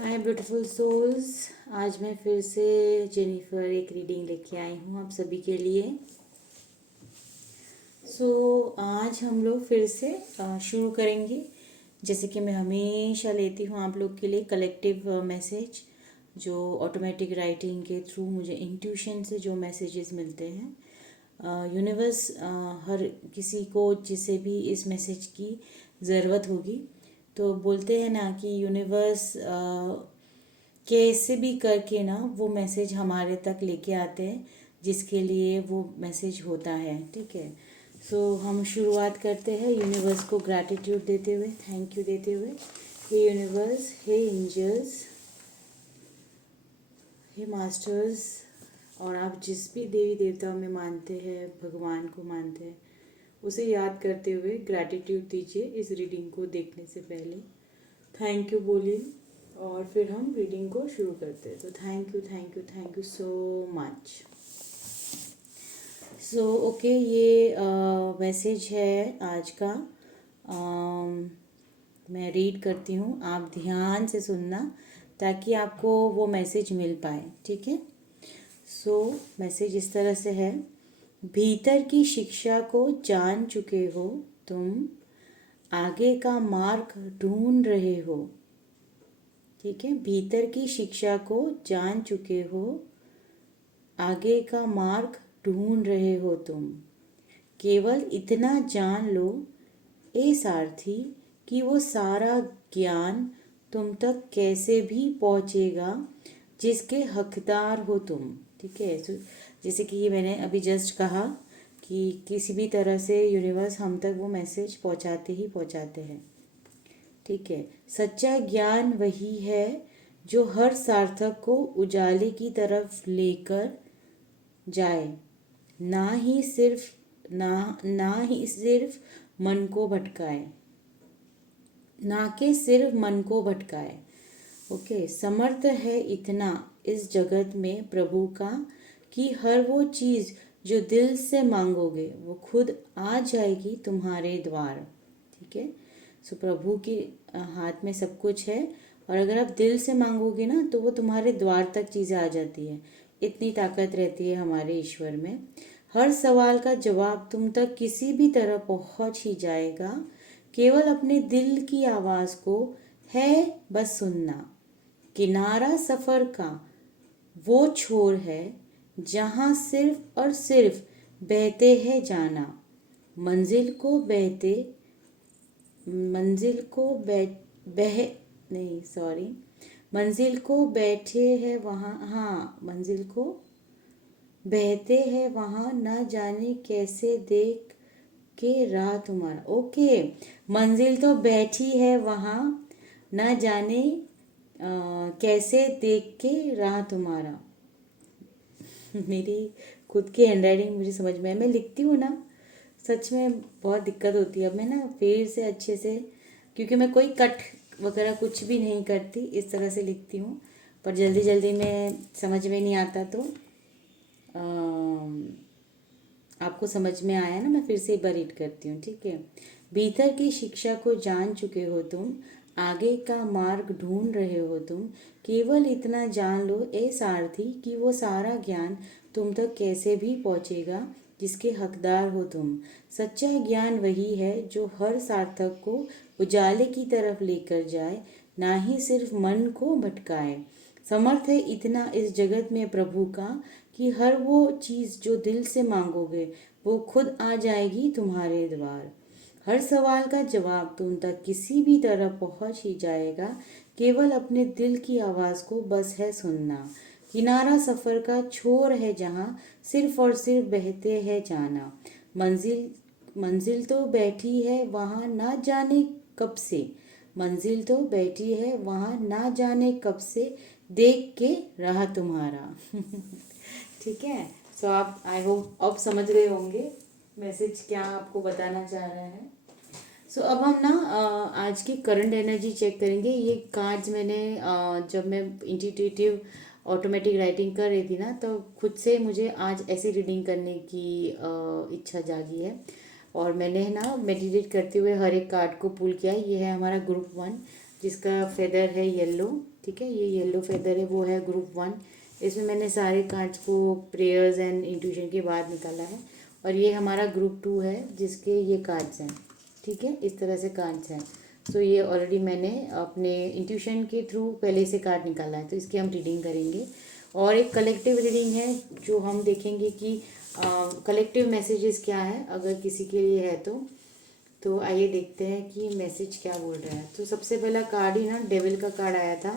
हाय beautiful souls. आज मैं फिर से जेनिफर एक रीडिंग लेके आई हूँ आप सभी के लिए। आज हम लोग फिर से शुरू करेंगे। जैसे कि मैं हमेशा लेती हूँ आप लोग के लिए कलेक्टिव मैसेज, जो ऑटोमेटिक राइटिंग के थ्रू मुझे इंट्यूशन से जो मैसेजेस मिलते हैं। यूनिवर्स हर किसी को जिसे भी इस मैसेज की ज़रूरत होगी, तो बोलते हैं ना कि यूनिवर्स कैसे भी करके ना वो मैसेज हमारे तक लेके आते हैं जिसके लिए वो मैसेज होता है। ठीक है, हम शुरुआत करते हैं यूनिवर्स को ग्रैटिट्यूड देते हुए, थैंक यू देते हुए। हे यूनिवर्स, हे एंजल्स, हे मास्टर्स, और आप जिस भी देवी देवता में मानते हैं, भगवान को मानते हैं, उसे याद करते हुए ग्रैटिट्यूड दीजिए इस रीडिंग को देखने से पहले। थैंक यू बोलिए और फिर हम रीडिंग को शुरू करते हैं। तो thank you, thank you, thank you so much. Okay, ये मैसेज है आज का। मैं रीड करती हूँ, आप ध्यान से सुनना ताकि आपको वो मैसेज मिल पाए। ठीक है, मैसेज इस तरह से है। भीतर की शिक्षा को जान चुके हो तुम, आगे का मार्ग ढूंढ रहे हो। ठीक है, भीतर की शिक्षा को जान चुके हो, आगे का मार्ग ढूंढ रहे हो तुम। केवल इतना जान लो ए सारथी कि वो सारा ज्ञान तुम तक कैसे भी पहुँचेगा जिसके हकदार हो तुम। ठीक है, जैसे कि ये मैंने अभी जस्ट कहा कि किसी भी तरह से यूनिवर्स हम तक वो मैसेज पहुँचाते ही पहुँचाते हैं। ठीक है, सच्चा ज्ञान वही है जो हर सार्थक को उजाले की तरफ लेकर जाए, ना ही सिर्फ मन को भटकाए, ना के सिर्फ मन को भटकाए। ओके, समर्थ है इतना इस जगत में प्रभु का कि हर वो चीज़ जो दिल से मांगोगे वो खुद आ जाएगी तुम्हारे द्वार। ठीक है, प्रभु के हाथ में सब कुछ है, और अगर आप दिल से मांगोगे ना तो वो तुम्हारे द्वार तक चीज़ें आ जाती है। इतनी ताकत रहती है हमारे ईश्वर में। हर सवाल का जवाब तुम तक किसी भी तरह पहुंच ही जाएगा। केवल अपने दिल की आवाज़ को है बस सुनना। किनारा सफ़र का वो छोर है जहाँ सिर्फ और सिर्फ बहते हैं जाना। मंजिल को बहते मंजिल को बह नहीं सॉरी मंजिल को बैठे हैं वहाँ, हाँ मंजिल को बहते हैं वहाँ, न जाने कैसे देख के राह तुम्हारा। ओके, मंजिल तो बैठी है वहाँ, न जाने कैसे देख के राह तुम्हारा। मेरी खुद की हैंडराइटिंग मुझे समझ में है, मैं लिखती हूँ ना, सच में बहुत दिक्कत होती है। अब मैं ना फिर से अच्छे से, क्योंकि मैं कोई कट वगैरह कुछ भी नहीं करती, इस तरह से लिखती हूँ, पर जल्दी जल्दी में समझ में नहीं आता तो आपको समझ में आया ना, मैं फिर से एक बार रीड करती हूँ। ठीक है, भीतर की शिक्षा को जान चुके हो तुम, आगे का मार्ग ढूंढ रहे हो तुम। केवल इतना जान लो ए सारथी कि वो सारा ज्ञान तुम तक कैसे भी पहुँचेगा जिसके हकदार हो तुम। सच्चा ज्ञान वही है जो हर सार्थक को उजाले की तरफ लेकर जाए, ना ही सिर्फ मन को भटकाए। समर्थ है इतना इस जगत में प्रभु का कि हर वो चीज़ जो दिल से मांगोगे वो खुद आ जाएगी तुम्हारे द्वार। हर सवाल का जवाब तुम तक किसी भी तरह पहुंच ही जाएगा। केवल अपने दिल की आवाज़ को बस है सुनना। किनारा सफ़र का छोर है जहाँ सिर्फ और सिर्फ बहते हैं जाना। मंजिल मंजिल तो बैठी है वहाँ ना जाने कब से। मंजिल तो बैठी है वहाँ ना जाने कब से, देख के रहा तुम्हारा। ठीक है, आप आई होप अब समझ गए होंगे मैसेज क्या आपको बताना चाह रहा है। अब हम ना आज की करंट एनर्जी चेक करेंगे। ये कार्ड्स मैंने जब मैं इंट्यूटिव ऑटोमेटिक राइटिंग कर रही थी ना, तो खुद से मुझे आज ऐसी रीडिंग करने की इच्छा जागी है, और मैंने ना मेडिटेट करते हुए हर एक कार्ड को पुल किया। ये है हमारा ग्रुप 1, जिसका फेदर है येलो, ठीक है, ये येलो फेदर है, वो है ग्रुप 1। इसमें मैंने सारे कार्ड्स को प्रेयर्स एंड इंट्यूशन के बाद निकाला है। और ये हमारा ग्रुप 2 है जिसके ये कार्ड्स हैं, ठीक है, इस तरह से कार्ड्स हैं। सो ये ऑलरेडी मैंने अपने इंट्यूशन के थ्रू पहले से कार्ड निकाला है, तो इसकी हम रीडिंग करेंगे। और एक कलेक्टिव रीडिंग है जो हम देखेंगे कि कलेक्टिव मैसेजेस क्या है अगर किसी के लिए है तो आइए देखते हैं कि मैसेज क्या बोल रहा है। तो सबसे पहला कार्ड ही ना डेविल का कार्ड आया था।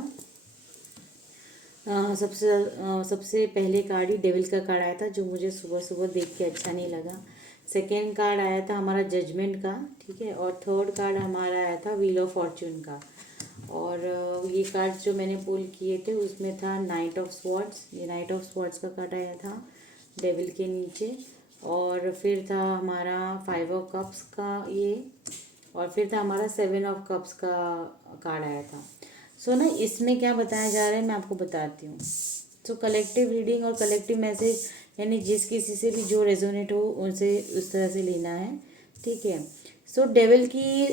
सबसे पहले कार्ड ही डेविल का कार्ड आया था जो मुझे सुबह सुबह देख के अच्छा नहीं लगा। सेकेंड कार्ड आया था हमारा जजमेंट का, ठीक है, और थर्ड कार्ड हमारा आया था व्हील ऑफ फॉर्च्यून का। और ये कार्ड्स जो मैंने पुल किए थे उसमें था नाइट ऑफ स्वॉर्ड्स, ये नाइट ऑफ स्वॉर्ड्स का कार्ड आया था डेविल के नीचे। और फिर था हमारा 5 ऑफ कप्स का ये, और फिर था हमारा 7 ऑफ कप्स का कार्ड आया था। सो ना इसमें क्या बताया जा रहा है मैं आपको बताती हूँ। सो कलेक्टिव रीडिंग और कलेक्टिव मैसेज यानी जिस किसी से भी जो रेजोनेट हो उनसे उस तरह से लेना है, ठीक है। सो डेविल की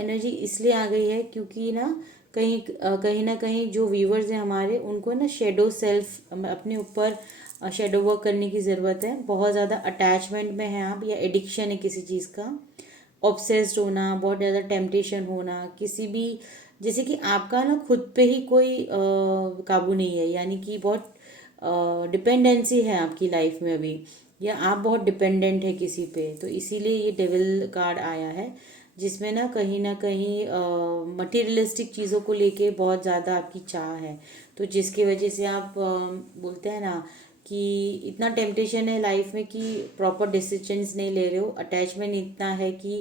एनर्जी इसलिए आ गई है क्योंकि ना कहीं ना कहीं जो व्यूवर्स हैं हमारे उनको ना शेडो सेल्फ अपने ऊपर शेडो वर्क करने की ज़रूरत है। बहुत ज़्यादा अटैचमेंट में है आप, या एडिक्शन है किसी चीज़ का, ऑब्सेस्ड होना, बहुत ज़्यादा टेम्पटेशन होना किसी भी, जैसे कि आपका ना खुद पे ही कोई काबू नहीं है, यानी कि बहुत डिपेंडेंसी है आपकी लाइफ में अभी, या आप बहुत डिपेंडेंट है किसी पे, तो इसीलिए ये डेविल कार्ड आया है जिसमें ना कहीं मटीरियलिस्टिक चीज़ों को लेके बहुत ज़्यादा आपकी चाह है। तो जिसकी वजह से आप बोलते हैं ना कि इतना टेम्पटेशन है लाइफ में कि प्रॉपर डिसीजंस नहीं ले रहे हो, अटैचमेंट इतना है कि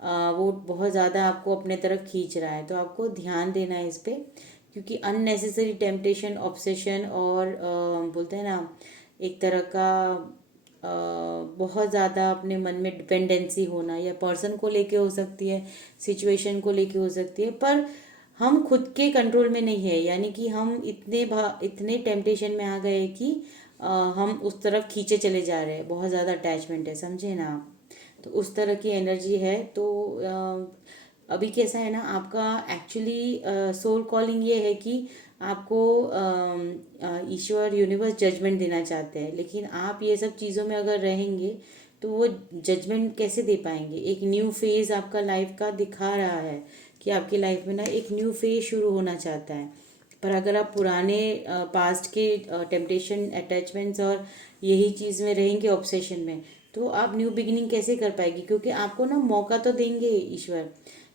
वो बहुत ज़्यादा आपको अपने तरफ खींच रहा है। तो आपको ध्यान देना है इस पर, क्योंकि अननेसेसरी टेम्पटेशन, ऑब्सेशन और बोलते हैं ना एक तरह का बहुत ज़्यादा अपने मन में डिपेंडेंसी होना, या पर्सन को लेके हो सकती है, सिचुएशन को लेके हो सकती है, पर हम खुद के कंट्रोल में नहीं है, यानी कि हम इतने टेम्पटेशन में आ गए कि हम उस तरफ खींचे चले जा रहे हैं, बहुत ज़्यादा अटैचमेंट है, समझे ना आप। तो उस तरह की एनर्जी है। तो अभी कैसा है ना आपका एक्चुअली सोल कॉलिंग ये है कि आपको ईश्वर यूनिवर्स जजमेंट देना चाहते हैं, लेकिन आप ये सब चीज़ों में अगर रहेंगे तो वो जजमेंट कैसे दे पाएंगे। एक न्यू फेज़ आपका लाइफ का दिखा रहा है कि आपकी लाइफ में ना एक न्यू फेज़ शुरू होना चाहता है, पर अगर आप पुराने पास्ट के टेम्पटेशन, अटैचमेंट्स और यही चीज़ में रहेंगे, ऑब्सेशन में, तो आप न्यू बिगिनिंग कैसे कर पाएगी। क्योंकि आपको ना मौका तो देंगे ईश्वर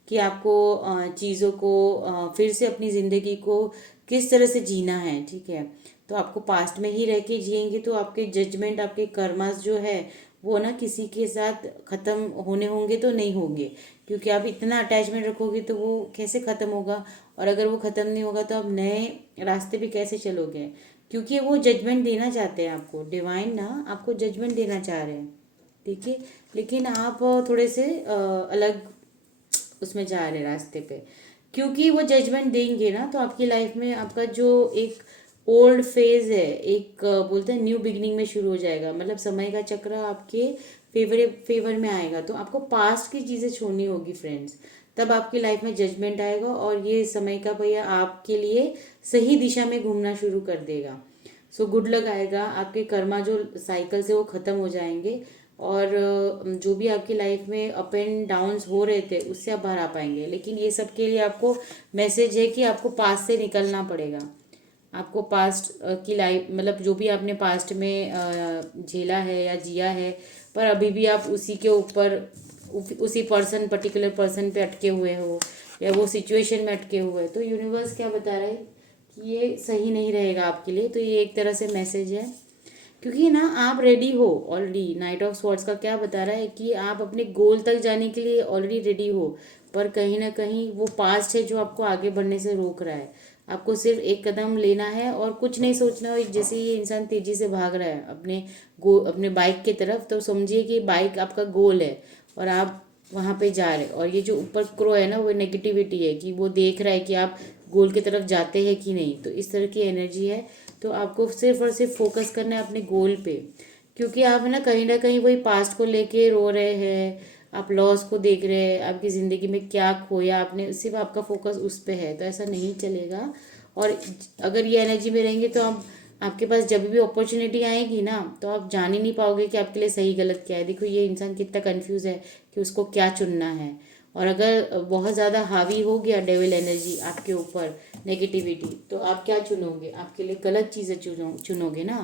कि आपको चीज़ों को फिर से अपनी ज़िंदगी को किस तरह से जीना है, ठीक है। तो आपको पास्ट में ही रह के जिएंगे तो आपके जजमेंट, आपके कर्मास जो है वो ना किसी के साथ ख़त्म होने होंगे तो नहीं होंगे, क्योंकि आप इतना अटैचमेंट रखोगे तो वो कैसे ख़त्म होगा। और अगर वो ख़त्म नहीं होगा तो आप नए रास्ते पे कैसे चलोगे, क्योंकि वो जजमेंट देना चाहते हैं आपको, डिवाइन ना आपको जजमेंट देना चाह रहे हैं, ठीक है। लेकिन आप थोड़े से अलग उसमें जा रहे रास्ते पे, क्योंकि वो जजमेंट देंगे ना तो आपकी लाइफ में आपका जो एक ओल्ड फेज है, एक बोलते हैं न्यू बिगनिंग में शुरू हो जाएगा, मतलब समय का चक्र आपके फेवर में आएगा। तो आपको पास्ट की चीज़ें छोड़नी होगी फ्रेंड्स, तब आपकी लाइफ में जजमेंट आएगा और ये समय का भैया आपके लिए सही दिशा में घूमना शुरू कर देगा। सो गुड लक आएगा, आपके कर्मा जो साइकिल से वो ख़त्म हो जाएंगे, और जो भी आपकी लाइफ में अप एंड डाउन्स हो रहे थे उससे आप बाहर आ पाएंगे। लेकिन ये सब के लिए आपको मैसेज है कि आपको पास्ट से निकलना पड़ेगा। आपको पास्ट की लाइफ, मतलब जो भी आपने पास्ट में झेला है या जिया है, पर अभी भी आप उसी के ऊपर उसी पर्सन, पर्टिकुलर पर्सन पे अटके हुए हो, या वो सिचुएशन में अटके हुए हैं, तो यूनिवर्स क्या बता रहा है कि ये सही नहीं रहेगा आपके लिए। तो ये एक तरह से मैसेज है, क्योंकि ना आप रेडी हो ऑलरेडी। नाइट ऑफ स्वॉर्ड्स का क्या बता रहा है कि आप अपने गोल तक जाने के लिए ऑलरेडी रेडी हो, पर कहीं ना कहीं वो पास्ट है जो आपको आगे बढ़ने से रोक रहा है। आपको सिर्फ एक कदम लेना है और कुछ नहीं सोचना हो। जैसे ये इंसान तेजी से भाग रहा है अपने बाइक की तरफ, तो समझिए कि बाइक आपका गोल है और आप वहाँ पे जा रहे हैं। और ये जो ऊपर क्रो है ना वो नेगेटिविटी है कि वो देख रहा है कि आप गोल की तरफ जाते हैं कि नहीं। तो इस तरह की एनर्जी है। तो आपको सिर्फ और सिर्फ फोकस करना है अपने गोल पे, क्योंकि आप है ना कहीं वही पास्ट को लेके रो रहे हैं, आप लॉस को देख रहे हैं, आपकी ज़िंदगी में क्या खोया आपने, सिर्फ आपका फोकस उस पे है, तो ऐसा नहीं चलेगा। और अगर ये एनर्जी में रहेंगे तो आप, आपके पास जब भी अपॉर्चुनिटी आएगी ना, तो आप जान ही नहीं पाओगे कि आपके लिए सही गलत क्या है। देखो ये इंसान कितना कंफ्यूज है कि उसको क्या चुनना है। और अगर बहुत ज़्यादा हावी हो गया डेविल एनर्जी आपके ऊपर, नेगेटिविटी, तो आप क्या चुनोगे, आपके लिए गलत चीज़ें चुनोगे ना।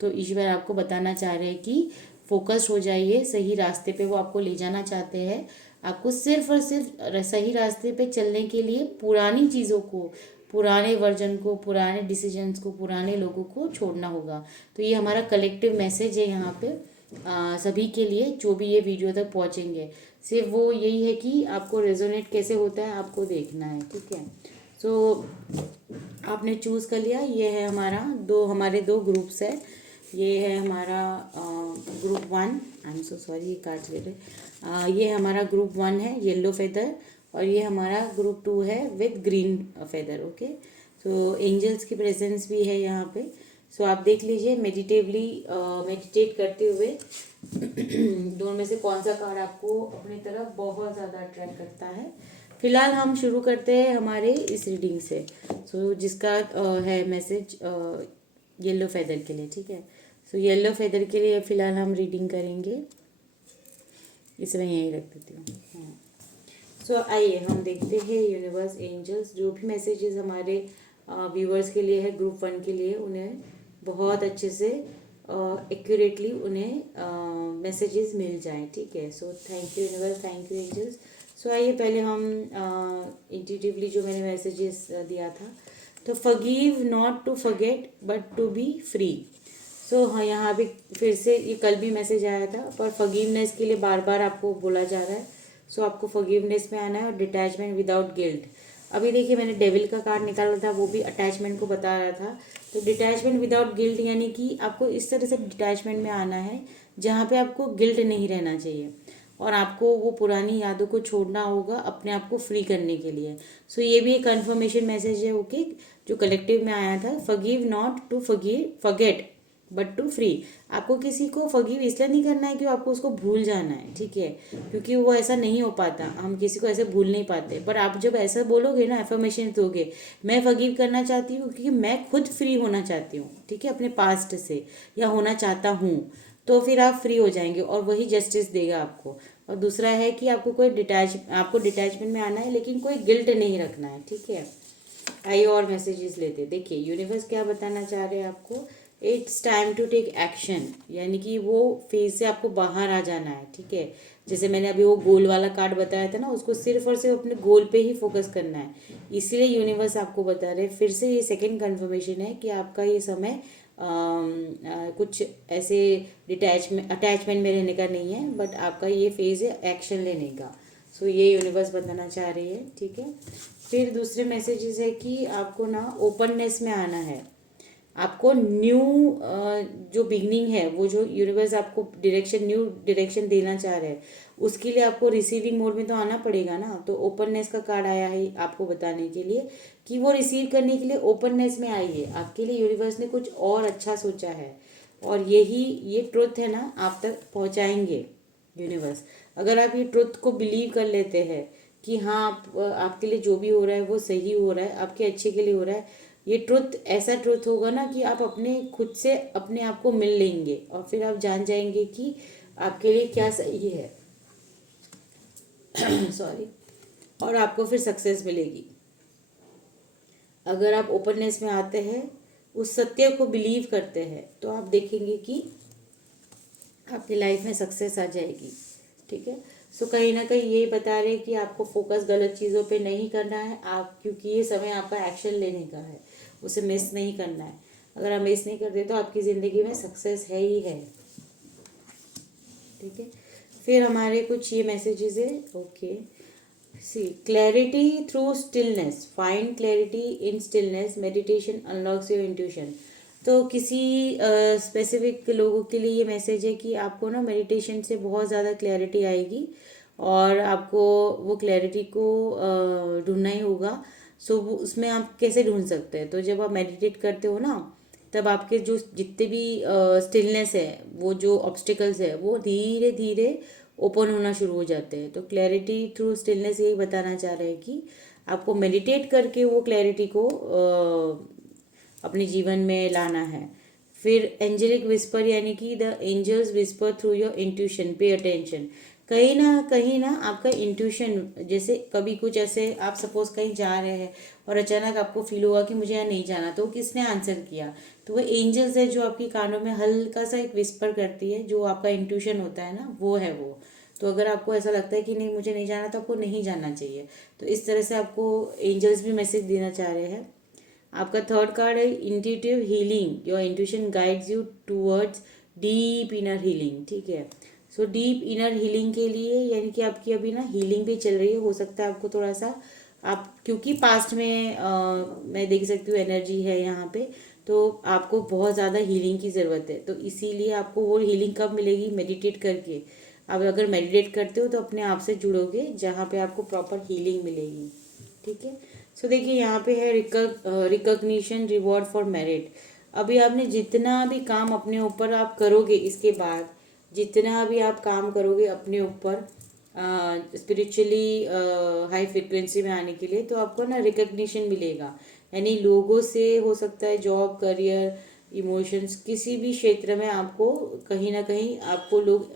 तो ईश्वर आपको बताना चाह रहे हैं कि फोकस हो जाइए सही रास्ते पे, वो आपको ले जाना चाहते हैं। आपको सिर्फ और सिर्फ सही रास्ते पे चलने के लिए पुरानी चीज़ों को, पुराने वर्जन को, पुराने डिसीजंस को, पुराने लोगों को छोड़ना होगा। तो ये हमारा कलेक्टिव मैसेज है यहाँ पे सभी के लिए जो भी ये वीडियो तक पहुँचेंगे। सिर्फ वो यही है कि आपको रेजोनेट कैसे होता है आपको देखना है, ठीक है। सो आपने चूज़ कर लिया, ये है हमारा हमारे दो ग्रुप्स है। ये है हमारा group 1, I am so sorry ये कार्ड्स ले रहे। ये हमारा ग्रुप 1 है येलो फेदर, और ये हमारा ग्रुप 2 है with green feather. Okay, so angels की प्रेजेंस भी है यहाँ पे। सो आप देख लीजिए मेडिटेवली मेडिटेट करते हुए दोनों में से कौन सा कार्ड आपको अपनी तरफ बहुत ज़्यादा अट्रैक्ट करता है। फिलहाल हम शुरू करते हैं हमारे इस रीडिंग से। सो जिसका है मैसेज येलो फेदर के लिए, ठीक है। सो येलो फेदर के लिए फ़िलहाल हम रीडिंग करेंगे, इसे मैं यहीं रख देती हूँ। हाँ, सो आइए हम देखते हैं यूनिवर्स, एंजल्स, जो भी मैसेजेस हमारे व्यूवर्स के लिए है ग्रुप 1 के लिए, उन्हें बहुत अच्छे से एक्यूरेटली उन्हें मैसेजेस मिल जाएं, ठीक है। So thank you universe, thank you angels. So आइए पहले हम इंट्यूटिवली जो मैंने मैसेजेस दिया था, तो forgive not to forget but to be free. So हाँ, यहाँ भी फिर से ये कल भी मैसेज आया था, पर फॉरगिवनेस के लिए बार बार आपको बोला जा रहा है। सो आपको फॉरगिवनेस में आना है, और डिटैचमेंट विदाउट गिल्ट। अभी देखिए मैंने डेविल का कार्ड निकाला था, वो भी अटैचमेंट को बता रहा था। तो डिटैचमेंट विदाउट गिल्ट यानी कि आपको इस तरह से डिटैचमेंट में आना है जहाँ पे आपको गिल्ट नहीं रहना चाहिए, और आपको वो पुरानी यादों को छोड़ना होगा अपने आप को फ्री करने के लिए। सो ये भी एक कन्फर्मेशन मैसेज है, ओके, जो कलेक्टिव में आया था। Forgive not to forget but to free. आपको किसी को फॉरगिव इसलिए नहीं करना है कि आपको उसको भूल जाना है, ठीक है, क्योंकि वो ऐसा नहीं हो पाता, हम किसी को ऐसे भूल नहीं पाते। पर आप जब ऐसा बोलोगे ना, एफर्मेशन दोगे, मैं फॉरगिव करना चाहती हूँ क्योंकि मैं खुद फ्री होना चाहती हूँ, ठीक है, अपने पास्ट से, या होना चाहता हूँ, तो फिर आप फ्री हो जाएंगे और वही जस्टिस देगा आपको। और दूसरा है कि आपको डिटैचमेंट में आना है, लेकिन कोई गिल्ट नहीं रखना है, ठीक है। आइए और मैसेजेस लेते। देखिए यूनिवर्स क्या बताना चाह रहे हैं आपको। It's time to take action, यानी कि वो फेज से आपको बाहर आ जाना है, ठीक है। जैसे मैंने अभी वो गोल वाला कार्ड बताया था ना, उसको सिर्फ और सिर्फ अपने गोल पे ही फोकस करना है। इसीलिए यूनिवर्स आपको बता रहे हैं, फिर से ये सेकंड कंफर्मेशन है कि आपका ये समय कुछ ऐसे अटैचमेंट में रहने का नहीं है, बट आपका ये फेज है एक्शन लेने का। सो ये यूनिवर्स बताना चाह रही है, ठीक है। फिर दूसरे मैसेजेस है कि आपको ना ओपननेस में आना है, आपको न्यू जो बिगनिंग है, वो जो यूनिवर्स आपको न्यू डायरेक्शन देना चाह रहे हैं, उसके लिए आपको रिसीविंग मोड में तो आना पड़ेगा ना। तो ओपननेस का कार्ड आया है आपको बताने के लिए कि वो रिसीव करने के लिए ओपननेस में आइए। आपके लिए यूनिवर्स ने कुछ और अच्छा सोचा है, और ये ट्रुथ है ना, आप तक पहुंचाएंगे यूनिवर्स। अगर आप ये ट्रुथ को बिलीव कर लेते हैं कि हाँ आपके लिए जो भी हो रहा है वो सही हो रहा है, आपके अच्छे के लिए हो रहा है, ये ट्रुथ ऐसा ट्रुथ होगा ना कि आप अपने खुद से अपने आप को मिल लेंगे, और फिर आप जान जाएंगे कि आपके लिए क्या सही है सॉरी, और आपको फिर सक्सेस मिलेगी। अगर आप ओपननेस में आते हैं, उस सत्य को बिलीव करते हैं, तो आप देखेंगे कि आपकी लाइफ में सक्सेस आ जाएगी, ठीक है। सो कहीं ना कहीं यही बता रहे हैं कि आपको फोकस गलत चीज़ों पे नहीं करना है आप, क्योंकि ये समय आपका एक्शन लेने का है, उसे मिस नहीं करना है। अगर आप मिस नहीं करते तो आपकी ज़िंदगी में सक्सेस है ही है, ठीक है। फिर हमारे कुछ ये मैसेजेस है, okay. See clarity through stillness, find clarity in stillness, meditation unlocks your intuition. तो किसी स्पेसिफिक लोगों के लिए ये मैसेज है कि आपको ना मेडिटेशन से बहुत ज़्यादा क्लैरिटी आएगी, और आपको वो क्लैरिटी को ढूंढना ही होगा। सो उसमें आप कैसे ढूंढ सकते हैं, तो जब आप मेडिटेट करते हो ना, तब आपके जो जितने भी स्टिलनेस है, वो जो ऑब्स्टिकल्स है, वो धीरे धीरे ओपन होना शुरू हो जाते हैं। तो क्लैरिटी थ्रू स्टिलनेस यही बताना चाह रहे हैं कि आपको मेडिटेट करके वो क्लैरिटी को अपने जीवन में लाना है। फिर एंजेलिक विस्पर यानी कि the angels whisper through your intuition, pay attention. कहीं ना आपका इंट्यूशन, जैसे कभी कुछ ऐसे आप सपोज कहीं जा रहे हैं और अचानक आपको फील हुआ कि मुझे यहाँ नहीं जाना, तो किसने आंसर किया? तो वो एंजल्स है जो आपकी कानों में हल्का सा एक विस्पर करती है, जो आपका इंट्यूशन होता है ना, वो है वो। तो अगर आपको ऐसा लगता है कि नहीं मुझे नहीं जाना, तो आपको नहीं जाना चाहिए। तो इस तरह से आपको एंजल्स भी मैसेज देना चाह रहे हैं। आपका थर्ड कार्ड है intuitive healing, your intuition guides you towards deep inner healing. ठीक है, सो डीप इनर हीलिंग के लिए यानी कि आपकी अभी ना हीलिंग भी चल रही है। हो सकता है आपको थोड़ा सा, आप क्योंकि पास्ट में मैं देख सकती हूँ एनर्जी है यहाँ पे, तो आपको बहुत ज़्यादा हीलिंग की ज़रूरत है। तो इसीलिए आपको वो हीलिंग कब मिलेगी? मेडिटेट करके। अब अगर मेडिटेट करते हो तो अपने आप से जुड़ोगे, जहाँ पे आपको प्रॉपर हीलिंग मिलेगी। ठीक है, सो देखिए यहाँ पे है रिकॉग्निशन, रिवॉर्ड फॉर मेरिट। अभी आपने जितना भी काम अपने ऊपर आप करोगे, इसके बाद जितना भी आप काम करोगे अपने ऊपर स्पिरिचुअली हाई फ्रिक्वेंसी में आने के लिए, तो आपको ना रिकग्निशन मिलेगा। यानी लोगों से, हो सकता है जॉब, करियर, इमोशंस, किसी भी क्षेत्र में आपको कहीं ना कहीं आपको लोग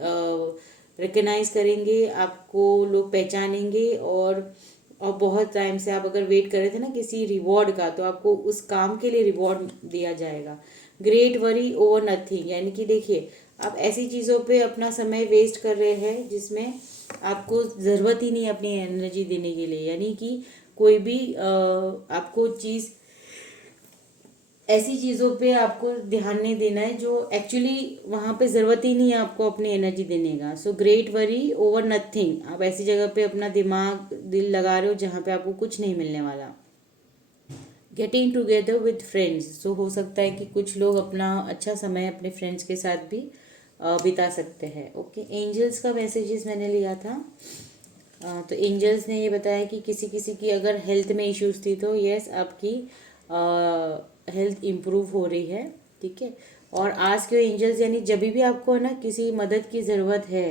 रिकग्नाइज करेंगे, आपको लोग पहचानेंगे। और बहुत टाइम से आप अगर वेट कर रहे थे ना किसी रिवॉर्ड का, तो आपको उस काम के लिए रिवॉर्ड दिया जाएगा। ग्रेट वरी ओवर नथिंग, यानी कि देखिए आप ऐसी चीज़ों पे अपना समय वेस्ट कर रहे हैं जिसमें आपको ज़रूरत ही नहीं है अपनी एनर्जी देने के लिए। यानी कि कोई भी आपको चीज़, ऐसी चीज़ों पे आपको ध्यान नहीं देना है जो एक्चुअली वहाँ पे ज़रूरत ही नहीं है आपको अपनी एनर्जी देने का। So great worry over nothing, आप ऐसी जगह पे अपना दिमाग दिल लगा रहे हो जहाँ पे आपको कुछ नहीं मिलने वाला। गेटिंग टुगेदर विद फ्रेंड्स, सो हो सकता है कि कुछ लोग अपना अच्छा समय अपने फ्रेंड्स के साथ भी बिता सकते हैं। ओके, एंजल्स का मैसेजेस मैंने लिया था। तो एंजल्स ने ये बताया कि किसी किसी की अगर हेल्थ में इश्यूज थी, तो यस आपकी हेल्थ इम्प्रूव हो रही है। ठीक है, और आज के एंजल्स यानी जब भी आपको ना किसी मदद की ज़रूरत है,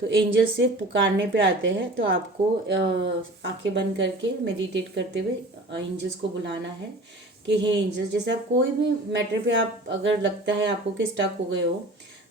तो एंजल्स से पुकारने पे आते हैं। तो आपको आंखें बंद करके मेडिटेट करते हुए एंजल्स को बुलाना है कि हे एंजल्स, जैसे आप कोई भी मैटर पे आप अगर लगता है आपको कि स्टक हो गए हो,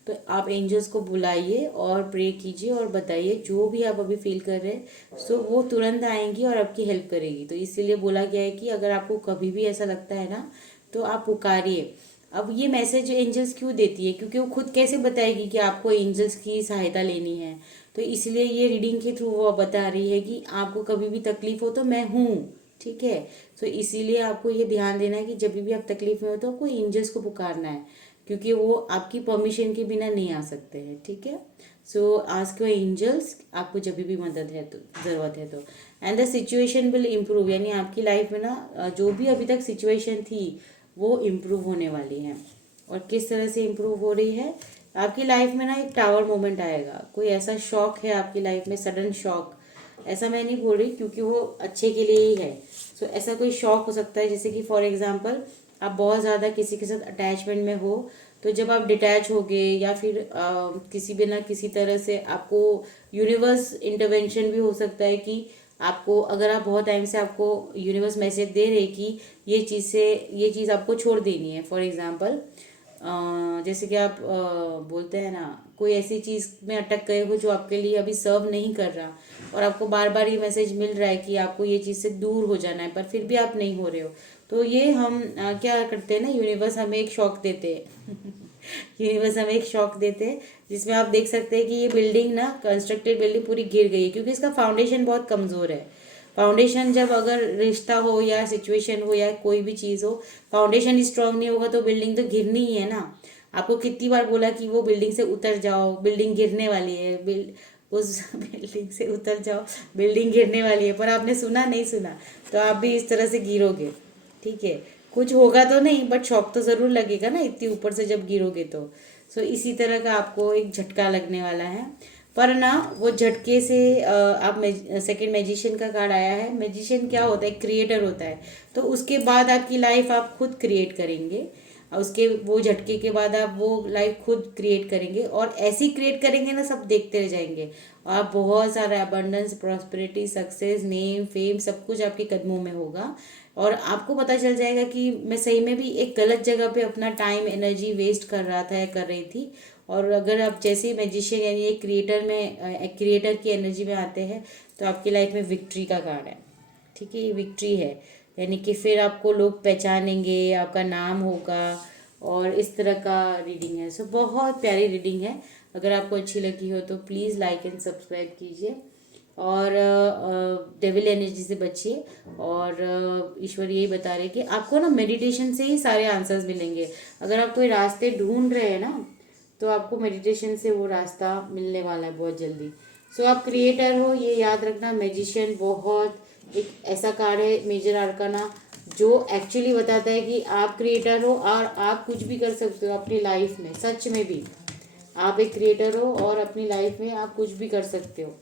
तो आप एंजल्स को बुलाइए और प्रे कीजिए और बताइए जो भी आप अभी फील कर रहे हैं। सो वो तुरंत आएंगी और आपकी हेल्प करेगी। तो इसीलिए बोला गया है कि अगर आपको कभी भी ऐसा लगता है ना, तो आप पुकारिए। अब ये मैसेज एंजल्स क्यों देती है? क्योंकि वो खुद कैसे बताएगी कि आपको एंजल्स की सहायता लेनी है। तो इसलिए ये रीडिंग के थ्रू वो बता रही है कि आपको कभी भी तकलीफ हो तो मैं हूँ। ठीक है, तो इसीलिए आपको ये ध्यान देना है कि जब भी आप तकलीफ में हो तो आपको एंजल्स को पुकारना है, क्योंकि वो आपकी परमिशन के बिना नहीं आ सकते हैं। ठीक है, सो आस्क योर एंजल्स, आपको जब भी मदद है तो, ज़रूरत है तो। And the situation will improve, यानी आपकी लाइफ में ना जो भी अभी तक सिचुएशन थी वो इम्प्रूव होने वाली है। और किस तरह से इम्प्रूव हो रही है? आपकी लाइफ में ना एक टावर मोमेंट आएगा। कोई ऐसा शॉक है आपकी लाइफ में, सडन शॉक, ऐसा मैं नहीं बोल रही क्योंकि वो अच्छे के लिए ही है। सो ऐसा कोई शॉक हो सकता है, जैसे कि फॉर एग्जांपल आप बहुत ज़्यादा किसी के साथ अटैचमेंट में हो, तो जब आप डिटैच हो गए या फिर किसी भी ना किसी तरह से आपको यूनिवर्स इंटरवेंशन भी हो सकता है कि आपको, अगर आप बहुत टाइम से आपको यूनिवर्स मैसेज दे रहे कि ये चीज़ आपको छोड़ देनी है। फॉर एग्जांपल जैसे कि आप बोलते हैं ना, कोई ऐसी चीज़ में अटक गए हो जो आपके लिए अभी सर्व नहीं कर रहा, और आपको बार बार ये मैसेज मिल रहा है कि आपको ये चीज़ से दूर हो जाना है, पर फिर भी आप नहीं हो रहे हो। तो ये हम क्या करते हैं ना, यूनिवर्स हमें एक शॉक देते हैं यूनिवर्स हमें एक शॉक देते हैं, जिसमें आप देख सकते हैं कि ये बिल्डिंग ना, कंस्ट्रक्टेड बिल्डिंग पूरी गिर गई है क्योंकि इसका फाउंडेशन बहुत कमज़ोर है। फाउंडेशन, जब अगर रिश्ता हो या सिचुएशन हो या कोई भी चीज़ हो, फाउंडेशन स्ट्रांग नहीं होगा तो बिल्डिंग तो गिरनी ही है ना। आपको कितनी बार बोला कि वो बिल्डिंग से उतर जाओ, बिल्डिंग गिरने वाली है, उस बिल्डिंग से उतर जाओ, बिल्डिंग गिरने वाली है, पर आपने सुना नहीं सुना, तो आप भी इस तरह से गिरोगे। ठीक है, कुछ होगा तो नहीं, बट शॉक तो ज़रूर लगेगा ना इतनी ऊपर से जब गिरोगे तो। सो इसी तरह का आपको एक झटका लगने वाला है। पर ना वो झटके से आप सेकंड मैजिशियन का कार्ड आया है। मैजिशियन क्या होता है? क्रिएटर होता है। तो उसके बाद आपकी लाइफ आप खुद क्रिएट करेंगे। और उसके वो झटके के बाद आप वो लाइफ खुद क्रिएट करेंगे, और ऐसी क्रिएट करेंगे ना, सब देखते रह जाएंगे। आप बहुत सारा abundance, prosperity, success, name, fame, सब कुछ आपके कदमों में होगा। और आपको पता चल जाएगा कि मैं सही में भी एक गलत जगह पे अपना टाइम, एनर्जी वेस्ट कर रहा था या कर रही थी। और अगर आप जैसे ही मैजिशियन यानी एक क्रिएटर की एनर्जी में आते हैं, तो आपकी लाइफ में विक्ट्री का कार्ड है। ठीक है, ये विक्ट्री है, यानी कि फिर आपको लोग पहचानेंगे, आपका नाम होगा, और इस तरह का रीडिंग है। सो बहुत प्यारी रीडिंग है। अगर आपको अच्छी लगी हो तो प्लीज़ लाइक एंड सब्सक्राइब कीजिए, और डेविल एनर्जी से बचिए। और ईश्वर यही बता रहे कि आपको ना मेडिटेशन से ही सारे आंसर्स मिलेंगे। अगर आप कोई रास्ते ढूंढ रहे हैं ना, तो आपको मेडिटेशन से वो रास्ता मिलने वाला है बहुत जल्दी। सो आप क्रिएटर हो, ये याद रखना। मैजिशियन बहुत एक ऐसा कार्ड है, मेजर आर्काना, जो एक्चुअली बताता है कि आप क्रिएटर हो और आप कुछ भी कर सकते हो अपनी लाइफ में। सच में भी आप एक क्रिएटर हो और अपनी लाइफ में आप कुछ भी कर सकते हो।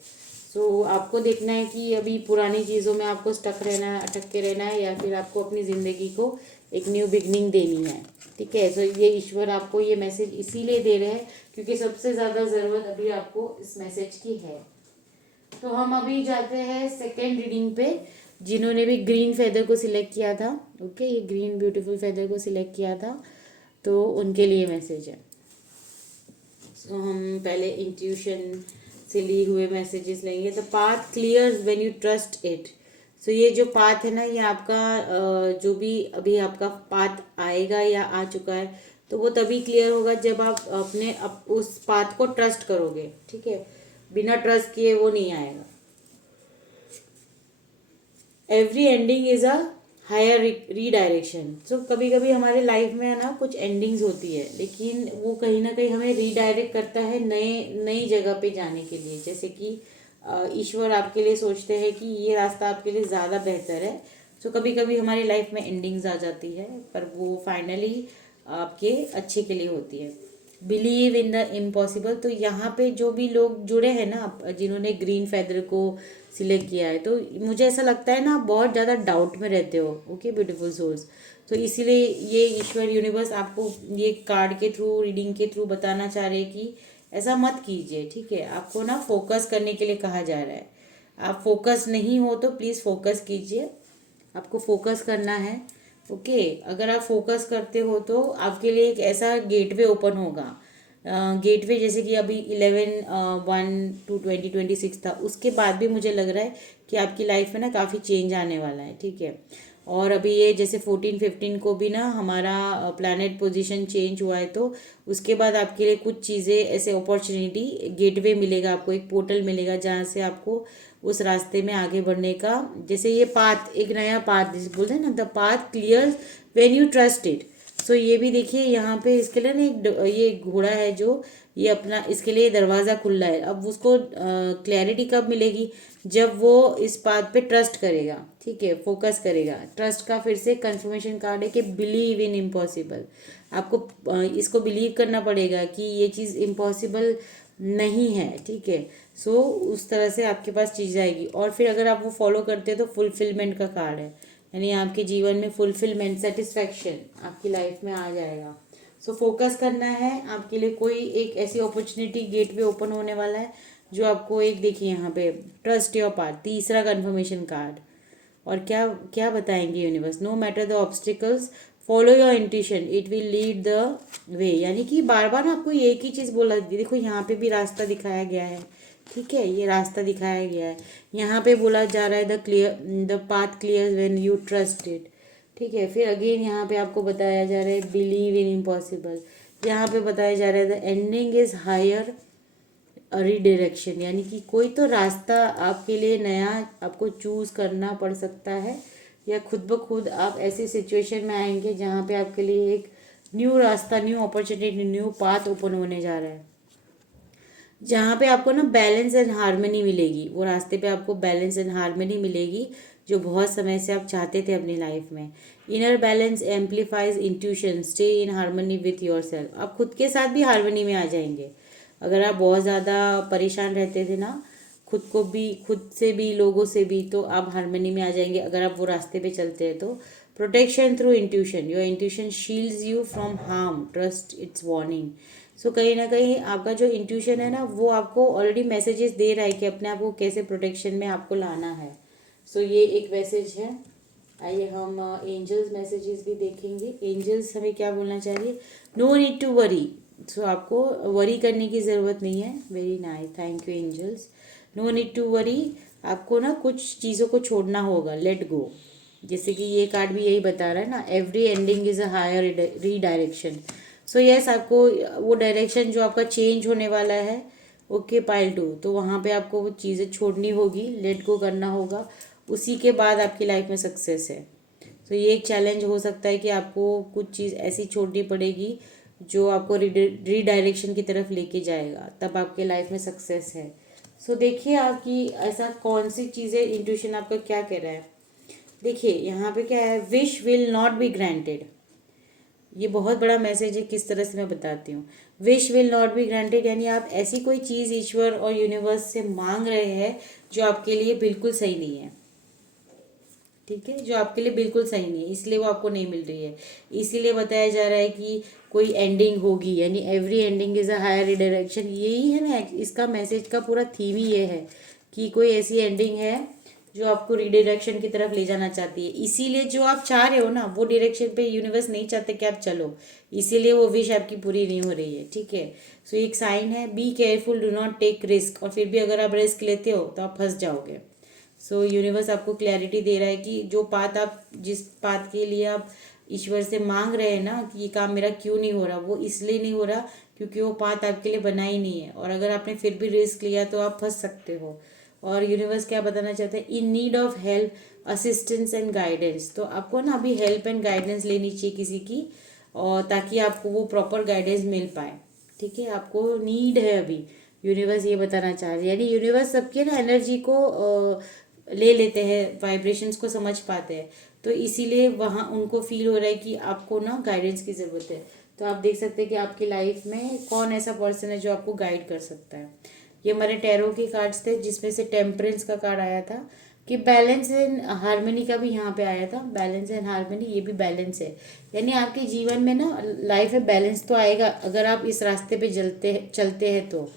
सो आपको देखना है कि अभी पुरानी चीज़ों में आपको स्टक रहना है, अटक के रहना है, या फिर आपको अपनी ज़िंदगी को एक न्यू बिगनिंग देनी है। ठीक है, सो ये ईश्वर आपको ये मैसेज इसीलिए दे रहे हैं क्योंकि सबसे ज़्यादा ज़रूरत अभी आपको इस मैसेज की है। तो हम अभी जाते हैं सेकेंड रीडिंग पे। जिन्होंने भी ग्रीन फेदर को सिलेक्ट किया था, ओके, ये ग्रीन ब्यूटीफुल फेदर को सिलेक्ट किया था, तो उनके लिए मैसेज है। सो हम पहले इंट्यूशन से लिए हुए मैसेजेस लेंगे। The path clears when you trust it. So ये जो पाथ है ना, ये आपका जो भी अभी आपका पाथ आएगा या आ चुका है, तो वो तभी क्लियर होगा जब आप उस पाथ को ट्रस्ट करोगे। ठीक है, बिना ट्रस्ट किए वो नहीं आएगा। Every ending is a higher redirection. So कभी कभी हमारे लाइफ में है ना कुछ एंडिंग्स होती है, लेकिन वो कहीं ना कहीं हमें रीडायरेक्ट करता है नई जगह पे जाने के लिए। जैसे कि ईश्वर आपके लिए सोचते हैं कि ये रास्ता आपके लिए ज़्यादा बेहतर है। सो कभी कभी हमारी लाइफ में एंडिंग्स आ जाती है, पर वो फाइनली आपके अच्छे के लिए होती है। Believe in the impossible. तो यहाँ पे जो भी लोग जुड़े हैं ना, जिन्होंने ग्रीन फेदर को सिलेक्ट किया है, तो मुझे ऐसा लगता है ना, आप बहुत ज़्यादा डाउट में रहते हो। ओके ब्यूटीफुल सोल्स, तो इसीलिए ये ईश्वर यूनिवर्स आपको ये कार्ड के थ्रू, रीडिंग के थ्रू बताना चाह रहे हैं कि ऐसा मत कीजिए। ठीक है, आपको ना फोकस करने के लिए कहा जा रहा है। आप फोकस नहीं हो तो प्लीज़ फोकस कीजिए, आपको फोकस करना है। ओके, अगर आप फोकस करते हो तो आपके लिए एक ऐसा गेटवे ओपन होगा। गेटवे जैसे कि अभी 11/1/2026 था, उसके बाद भी मुझे लग रहा है कि आपकी लाइफ में ना काफ़ी चेंज आने वाला है। ठीक है, और अभी ये जैसे 14-15 को भी ना हमारा प्लैनेट पोजीशन चेंज हुआ है, तो उसके बाद आपके लिए कुछ चीज़ें ऐसे अपॉर्चुनिटी, गेटवे मिलेगा आपको, एक पोर्टल मिलेगा जहाँ से आपको उस रास्ते में आगे बढ़ने का, जैसे ये पाथ, एक नया पाथ जिसे बोलते हैं ना, the path clears when you trust it. So ये भी देखिए यहाँ पे इसके लिए ना ये घोड़ा है जो ये अपना, इसके लिए दरवाज़ा खुला है। अब उसको क्लैरिटी कब मिलेगी, जब वो इस बात पे ट्रस्ट करेगा। ठीक है, फोकस करेगा। ट्रस्ट का फिर से कंफर्मेशन कार्ड है कि बिलीव इन इम्पॉसिबल। आपको इसको बिलीव करना पड़ेगा कि ये चीज़ इम्पॉसिबल नहीं है। ठीक है, सो उस तरह से आपके पास चीज़ आएगी, और फिर अगर आप वो फॉलो करते हैं तो फुलफिलमेंट का कार्ड है, यानी आपके जीवन में फुलफिलमेंट, सेटिस्फैक्शन आपकी लाइफ में आ जाएगा। सो फोकस करना है, आपके लिए कोई एक ऐसी अपॉर्चुनिटी, गेटवे ओपन होने वाला है जो आपको, एक देखिए यहाँ पे ट्रस्ट योर पार्ट, तीसरा कंफर्मेशन कार्ड। और क्या क्या बताएंगे universe, no matter the obstacles follow your intuition it will lead the way. यानी कि बार बार आपको एक ही चीज़ बोला, देखो यहाँ पे भी रास्ता दिखाया गया है। ठीक है, ये रास्ता दिखाया गया है, यहाँ पे बोला जा रहा है the path clear when you trust it. ठीक है, फिर अगेन यहाँ पे आपको बताया जा रहा है बिलीव इन इम्पॉसिबल। यहाँ पे बताया जा रहा है the ending is higher redirection, यानी कि कोई तो रास्ता आपके लिए नया आपको चूज करना पड़ सकता है, या खुद ब खुद आप ऐसी सिचुएशन में आएंगे जहाँ पे आपके लिए एक न्यू रास्ता, new opportunity, new path open होने जा रहा है, जहाँ पे आपको ना बैलेंस एंड हारमोनी मिलेगी। वो रास्ते पे आपको बैलेंस एंड हारमोनी मिलेगी जो बहुत समय से आप चाहते थे अपनी लाइफ में। Inner balance amplifies intuition, stay in harmony with your self. आप खुद के साथ भी हारमोनी में आ जाएंगे। अगर आप बहुत ज़्यादा परेशान रहते थे ना, खुद को भी, खुद से भी, लोगों से भी, तो आप हारमोनी में आ जाएंगे अगर आप वो रास्ते पे चलते हैं तो। Protection through intuition, your intuition shields you from harm, trust its warning. So कहीं ना कहीं आपका जो इंट्यूशन है ना, वो आपको ऑलरेडी मैसेजेस दे रहा है कि अपने आप को कैसे प्रोटेक्शन में आपको लाना है। सो ये एक मैसेज है। आइए हम एंजल्स मैसेजेस भी देखेंगे। एंजल्स हमें क्या बोलना चाहिए? No need to worry. So आपको वरी करने की ज़रूरत नहीं है। Very nice, thank you angels. No need to worry. आपको ना कुछ चीज़ों को छोड़ना होगा, लेट गो। जैसे कि ये कार्ड भी यही बता रहा है ना, every ending is a higher redirection. So yes, आपको वो डायरेक्शन जो आपका चेंज होने वाला है, ओके पाइल 2, तो वहाँ पे आपको वो चीज़ें छोड़नी होगी, लेट गो करना होगा। उसी के बाद आपकी लाइफ में सक्सेस है। तो ये एक चैलेंज हो सकता है कि आपको कुछ चीज़ ऐसी छोड़नी पड़ेगी जो आपको रीडायरेक्शन की तरफ लेके जाएगा, तब आपके लाइफ में सक्सेस है। सो देखिए आपकी ऐसा कौन सी चीज़ें, इंट्यूशन आपका क्या कह रहा है। देखिए यहाँ पे क्या है, wish will not be granted. ये बहुत बड़ा मैसेज है, किस तरह से मैं बताती हूँ। Wish will not be granted यानी आप ऐसी कोई चीज़ ईश्वर और यूनिवर्स से मांग रहे हैं जो आपके लिए बिल्कुल सही नहीं है। ठीक है, जो आपके लिए बिल्कुल सही नहीं है, इसलिए वो आपको नहीं मिल रही है। इसीलिए बताया जा रहा है कि कोई एंडिंग होगी, यानी every ending is a higher redirection. यही है ना इसका मैसेज का पूरा थीम ही ये है कि कोई ऐसी एंडिंग है जो आपको रिडायरेक्शन की तरफ ले जाना चाहती है। इसीलिए जो आप चाह रहे हो ना, वो डायरेक्शन पे यूनिवर्स नहीं चाहते कि आप चलो, इसीलिए वो विश आपकी पूरी नहीं हो रही है। ठीक है, सो एक साइन है, be careful, do not take risk. और फिर भी अगर आप रिस्क लेते हो तो आप फंस जाओगे। सो यूनिवर्स आपको क्लैरिटी दे रहा है कि जो बात आप, जिस बात के लिए आप ईश्वर से मांग रहे हैं ना कि ये काम मेरा क्यों नहीं हो रहा, वो इसलिए नहीं हो रहा क्योंकि वो बात आपके लिए बना ही नहीं है। और अगर आपने फिर भी रिस्क लिया तो आप फंस सकते हो। और यूनिवर्स क्या बताना चाहते हैं, in need of help, assistance and guidance. तो आपको ना अभी हेल्प एंड गाइडेंस लेनी चाहिए किसी की, और ताकि आपको वो प्रॉपर गाइडेंस मिल पाए। ठीक है, आपको नीड है अभी, यूनिवर्स ये बताना चाह रही है। यानी यूनिवर्स सबके ना एनर्जी को ले लेते हैं, वाइब्रेशंस को समझ पाते हैं, तो इसीलिए वहाँ उनको फील हो रहा है कि आपको ना गाइडेंस की ज़रूरत है। तो आप देख सकते हैं कि आपकी लाइफ में कौन ऐसा पर्सन है जो आपको गाइड कर सकता है। ये हमारे टैरो के कार्ड्स थे, जिसमें से टेम्परेंस का कार्ड आया था कि बैलेंस एंड हारमोनी का भी यहाँ पे आया था। बैलेंस एंड हारमोनी, ये भी बैलेंस है। यानी आपके जीवन में ना लाइफ में बैलेंस तो आएगा अगर आप इस रास्ते पे चलते हैं तो।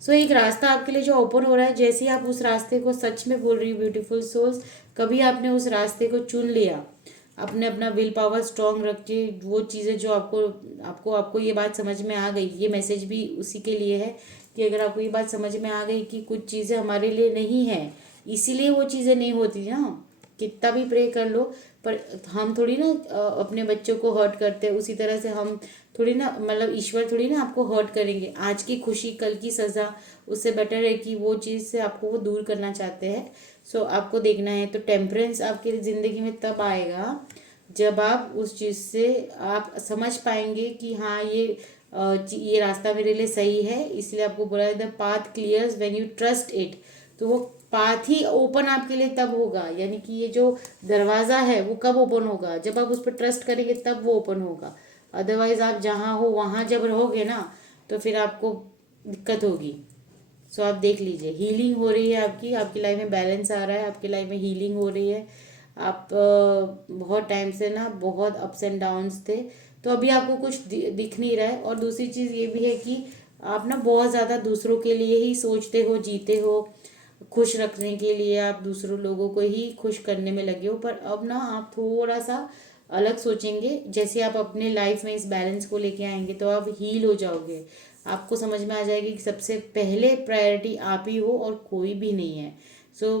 सो एक रास्ता आपके लिए जो ओपन हो रहा है, जैसे ही आप उस रास्ते को, सच में बोल रही हूँ ब्यूटीफुल सोल्स, कभी आपने उस रास्ते को चुन लिया, आपने अपना विल पावर स्ट्रांग रख के वो चीज़ें जो आपको आपको आपको ये बात समझ में आ गई, ये मैसेज भी उसी के लिए है कि अगर आपको ये बात समझ में आ गई कि कुछ चीज़ें हमारे लिए नहीं है, इसीलिए वो चीज़ें नहीं होती ना, कितना भी प्रे कर लो, पर हम थोड़ी ना अपने बच्चों को हर्ट करते हैं, उसी तरह से हम थोड़ी ना, मतलब ईश्वर थोड़ी ना आपको हर्ट करेंगे। आज की खुशी कल की सज़ा, उससे बेटर है कि वो चीज़ से आपको वो दूर करना चाहते हैं। सो आपको देखना है। तो टेम्परेंस आपकी ज़िंदगी में तब आएगा जब आप उस चीज़ से आप समझ पाएंगे कि हाँ ये रास्ता मेरे लिए सही है। इसलिए आपको बोला है the path clears when you trust it. तो वो पाथ ही ओपन आपके लिए तब होगा, यानी कि ये जो दरवाज़ा है वो कब ओपन होगा, जब आप उस पर ट्रस्ट करेंगे तब वो ओपन होगा। अदरवाइज आप जहाँ हो वहाँ जब रहोगे ना, तो फिर आपको दिक्कत होगी। सो आप देख लीजिए, हीलिंग हो रही है आपकी, आपकी लाइफ में बैलेंस आ रहा है, आपकी लाइफ में हीलिंग हो रही है। आप बहुत टाइम से ना बहुत अप्स एंड डाउन्स थे, तो अभी आपको कुछ दिख नहीं रहा है। और दूसरी चीज़ ये भी है कि आप ना बहुत ज़्यादा दूसरों के लिए ही सोचते हो, जीते हो, खुश रखने के लिए आप दूसरों लोगों को ही खुश करने में लगे हो। पर अब ना आप थोड़ा सा अलग सोचेंगे। जैसे आप अपने लाइफ में इस बैलेंस को लेके आएंगे तो आप हील हो जाओगे। आपको समझ में आ जाएगी कि सबसे पहले प्रायोरिटी आप ही हो और कोई भी नहीं है। सो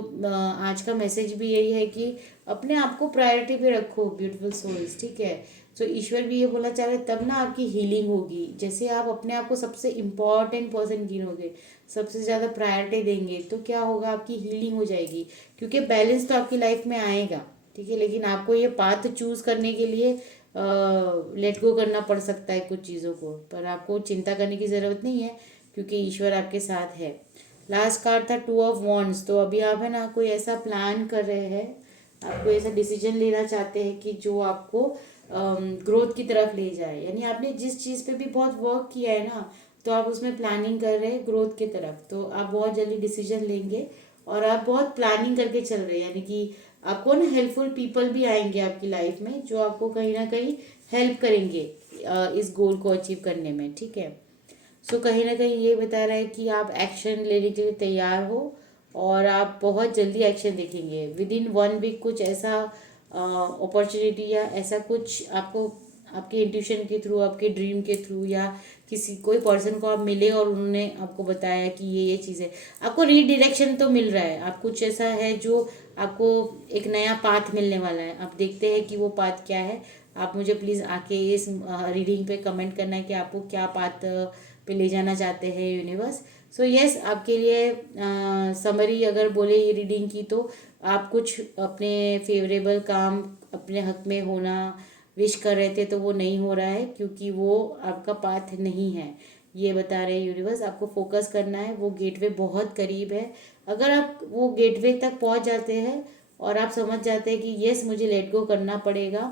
आज का मैसेज भी यही है कि अपने आप को प्रायोरिटी पे रखो ब्यूटीफुल सोल्स। ठीक है, सो ईश्वर भी ये बोलना चाह रहे तब ना आपकी हीलिंग होगी। जैसे आप अपने आप को सबसे इम्पॉर्टेंट पर्सन गिनोगे, सबसे ज़्यादा प्रायोरिटी देंगे, तो क्या होगा, आपकी हीलिंग हो जाएगी। क्योंकि बैलेंस तो आपकी लाइफ में आएगा। ठीक है, लेकिन आपको ये पाथ चूज करने के लिए लेट गो करना पड़ सकता है कुछ चीज़ों को, पर आपको चिंता करने की ज़रूरत नहीं है क्योंकि ईश्वर आपके साथ है। लास्ट कार्ड था 2 ऑफ वॉन्ड्स। तो अभी आप है ना कोई ऐसा प्लान कर रहे हैं, आप कोई ऐसा डिसीजन लेना चाहते हैं कि जो आपको ग्रोथ की तरफ ले जाए। यानी आपने जिस चीज़ पे भी बहुत वर्क किया है ना, तो आप उसमें प्लानिंग कर रहे हैं ग्रोथ की तरफ, तो आप बहुत जल्दी डिसीजन लेंगे। और आप बहुत प्लानिंग करके चल रहे हैं, यानी कि आपको ना हेल्पफुल पीपल भी आएंगे आपकी लाइफ में, जो आपको कहीं ना कहीं हेल्प करेंगे इस गोल को अचीव करने में, ठीक है। सो कहीं ना कहीं ये बता रहा है कि आप एक्शन लेने के लिए तैयार हो, और आप बहुत जल्दी एक्शन देखेंगे। विद इन 1 वीक कुछ ऐसा अपॉर्चुनिटी या ऐसा कुछ आपको आपके इंट्यूशन के थ्रू, आपके ड्रीम के थ्रू, या किसी कोई पर्सन को आप मिले और उन्होंने आपको बताया कि ये चीज़ है, आपको रीडायरेक्शन तो मिल रहा है। आप कुछ ऐसा है जो आपको एक नया पाथ मिलने वाला है। आप देखते हैं कि वो पाथ क्या है। आप मुझे प्लीज़ आके इस रीडिंग पे कमेंट करना है कि आपको क्या पाथ पे ले जाना चाहते हैं यूनिवर्स। सो यस, आपके लिए समरी अगर बोले ये रीडिंग की, तो आप कुछ अपने फेवरेबल काम अपने हक में होना विश कर रहे थे, तो वो नहीं हो रहा है क्योंकि वो आपका पाथ नहीं है। ये बता रहे हैं यूनिवर्स, आपको फोकस करना है, वो गेटवे बहुत करीब है। अगर आप वो गेटवे तक पहुंच जाते हैं और आप समझ जाते हैं कि यस मुझे लेट गो करना पड़ेगा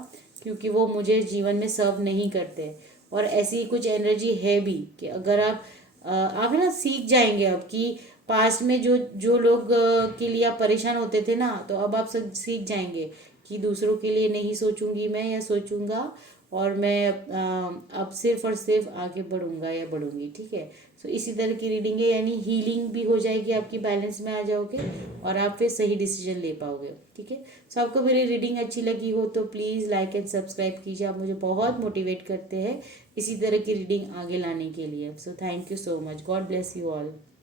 क्योंकि वो मुझे जीवन में सर्व नहीं करते, और ऐसी कुछ एनर्जी है भी कि अगर आप है ना सीख जाएंगे अब कि पास्ट में जो जो लोग के लिए आप परेशान होते थे ना, तो अब आप सब सीख जाएंगे कि दूसरों के लिए नहीं सोचूंगी मैं, या सोचूंगा, और मैं अब सिर्फ और सिर्फ आगे बढ़ूंगा या बढ़ूंगी, ठीक है। सो इसी तरह की रीडिंग है, यानी हीलिंग भी हो जाएगी, आपकी बैलेंस में आ जाओगे और आप फिर सही डिसीजन ले पाओगे, ठीक है। सो आपको मेरी रीडिंग अच्छी लगी हो तो प्लीज़ लाइक एंड सब्सक्राइब कीजिए, आप मुझे बहुत मोटिवेट करते हैं इसी तरह की रीडिंग आगे लाने के लिए। सो thank you so much, God bless you all.